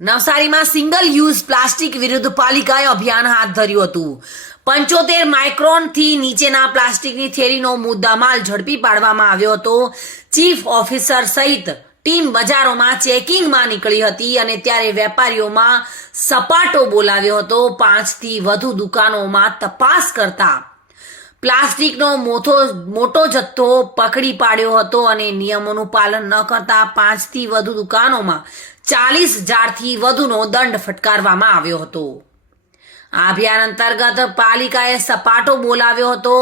નવસારીમાં single use plastic વિરુદ્ધ પાલિકાએ અભિયાન હાથ ધર્યું હતું। 75 માઇક્રોનથી નીચેના પ્લાસ્ટિકની થેલીનો મુદ્દામાલ ઝડપી પાડવામાં આવ્યો હતો। ચીફ ઓફિસર સહિત ટીમ બજારોમાં ચેકિંગમાં નીકળી હતી અને ત્યારે વેપારીઓમાં સપાટો બોલાવ્યો હતો। 5 થી વધુ દુકાનોમાં તપાસ કરતા પ્લાસ્ટિકનો મોટો જથ્થો પકડી પાડ્યો હતો અને નિયમોનું પાલન ન કરતા 5 થી વધુ દુકાનોમાં 40,000 થી વધુનો દંડ ફટકારવામાં આવ્યો હતો। આ અભિયાન અંતર્ગત પાલિકાએ સપાટો બોલાવ્યો હતો।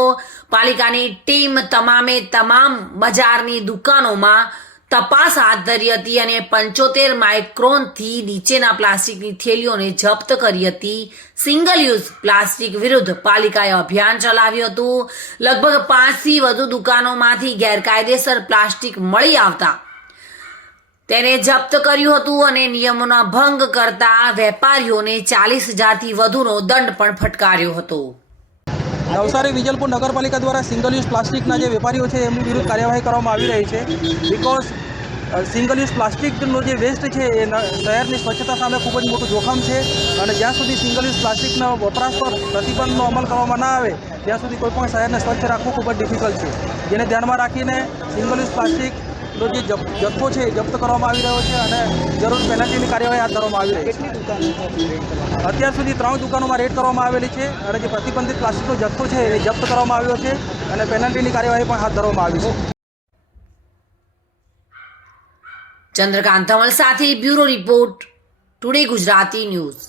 પાલિકાની ટીમ તમામ બજારની દુકાનોમાં તપાસ હાથ ધરી હતી અને 75 માઇક્રોનથી નીચેના પ્લાસ્ટિકની થેલીઓને જપ્ત કરી હતી। સિંગલ યુઝ પ્લાસ્ટિક વિરુદ્ધ પાલિકાએ અભિયાન ચલાવ્યું હતું। લગભગ 5 થી વધુ દુકાનોમાંથી ગેરકાયદેસર પ્લાસ્ટિક મળી આવતા તેને જપ્ત કર્યું હતું અને નિયમોના ભંગ કરતા વેપારીઓને 40,000 થી વધુનો દંડ પણ ફટકાર્યો હતો। નવસારી વિજલપુર નગરપાલિકા દ્વારા સિંગલ યુઝ પ્લાસ્ટિકના જે વેપારીઓ છે એમની વિરુદ્ધ કાર્યવાહી કરવામાં આવી રહી છે। બિકોઝ સિંગલ યુઝ પ્લાસ્ટિકનો જે વેસ્ટ છે એ શહેરની સ્વચ્છતા સામે ખૂબ જ મોટું જોખમ છે અને જ્યાં સુધી સિંગલ યુઝ પ્લાસ્ટિકના વપરાશ પર પ્રતિબંધનો અમલ કરવામાં ના આવે ત્યાં સુધી કોઈપણ શહેરને સ્વચ્છ રાખવું ખૂબ જ ડિફિકલ્ટ છે। જેને ધ્યાનમાં રાખીને સિંગલ યુઝ પ્લાસ્ટિકનો જે જથ્થો છે એ જપ્ત કરવામાં આવી રહ્યો છે અને જરૂર પેનલ્ટીની કાર્યવાહી હાથ ધરવામાં આવી રહી છે। અત્યાર સુધી 3 દુકાનોમાં રેડ કરવામાં આવેલી છે અને જે પ્રતિબંધિત પ્લાસ્ટિકનો જથ્થો છે એ જપ્ત કરવામાં આવ્યો છે અને પેનલ્ટીની કાર્યવાહી પણ હાથ ધરવામાં આવી છે। ચંદ્રકાંત ધવલ સાથે bureau report, today Gujarati news.